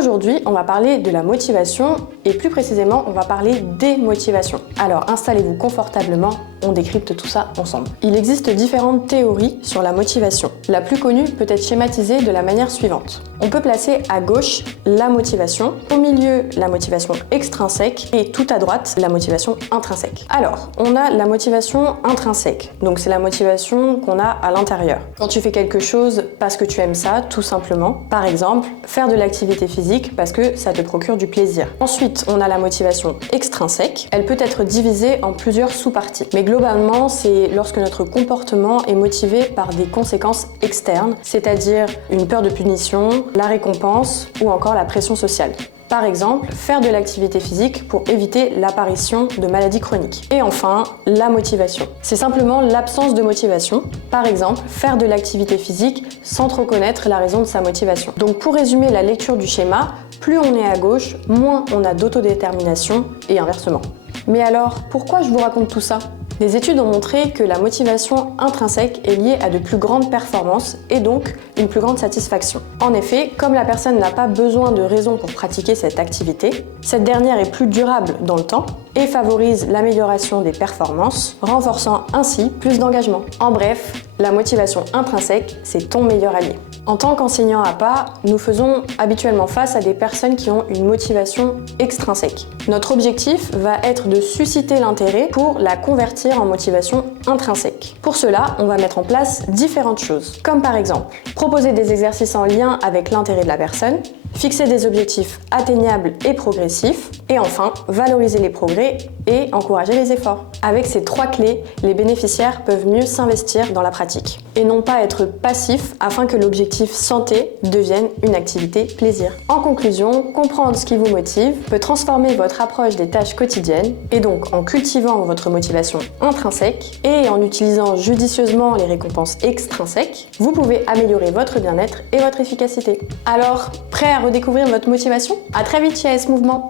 Aujourd'hui, on va parler de la motivation et plus précisément, on va parler des motivations. Alors installez-vous confortablement, on décrypte tout ça ensemble. Il existe différentes théories sur la motivation. La plus connue peut être schématisée de la manière suivante. On peut placer à gauche la motivation, au milieu la motivation extrinsèque et tout à droite la motivation intrinsèque. Alors, on a la motivation intrinsèque, donc c'est la motivation qu'on a à l'intérieur. Quand tu fais quelque chose parce que tu aimes ça, tout simplement. Par exemple, faire de l'activité physique parce que ça te procure du plaisir. Ensuite, on a la motivation extrinsèque. Elle peut être divisée en plusieurs sous-parties. Mais globalement, c'est lorsque notre comportement est motivé par des conséquences externes, c'est-à-dire une peur de punition, la récompense ou encore la pression sociale. Par exemple, faire de l'activité physique pour éviter l'apparition de maladies chroniques. Et enfin, la motivation. C'est simplement l'absence de motivation. Par exemple, faire de l'activité physique sans trop connaître la raison de sa motivation. Donc pour résumer la lecture du schéma, plus on est à gauche, moins on a d'autodétermination et inversement. Mais alors, pourquoi je vous raconte tout ça ? Les études ont montré que la motivation intrinsèque est liée à de plus grandes performances et donc une plus grande satisfaction. En effet, comme la personne n'a pas besoin de raison pour pratiquer cette activité, cette dernière est plus durable dans le temps et favorise l'amélioration des performances, renforçant ainsi plus d'engagement. En bref, la motivation intrinsèque, c'est ton meilleur allié. En tant qu'enseignant à pas, nous faisons habituellement face à des personnes qui ont une motivation extrinsèque. Notre objectif va être de susciter l'intérêt pour la convertir en motivation intrinsèque. Pour cela, on va mettre en place différentes choses, comme par exemple proposer des exercices en lien avec l'intérêt de la personne, fixer des objectifs atteignables et progressifs, et enfin, valoriser les progrès et encourager les efforts. Avec ces trois clés, les bénéficiaires peuvent mieux s'investir dans la pratique et non pas être passifs afin que l'objectif santé devienne une activité plaisir. En conclusion, comprendre ce qui vous motive peut transformer votre approche des tâches quotidiennes et donc en cultivant votre motivation intrinsèque et en utilisant judicieusement les récompenses extrinsèques, vous pouvez améliorer votre bien-être et votre efficacité. Alors, prêt à redécouvrir votre motivation ? À très vite chez AS Mouvement.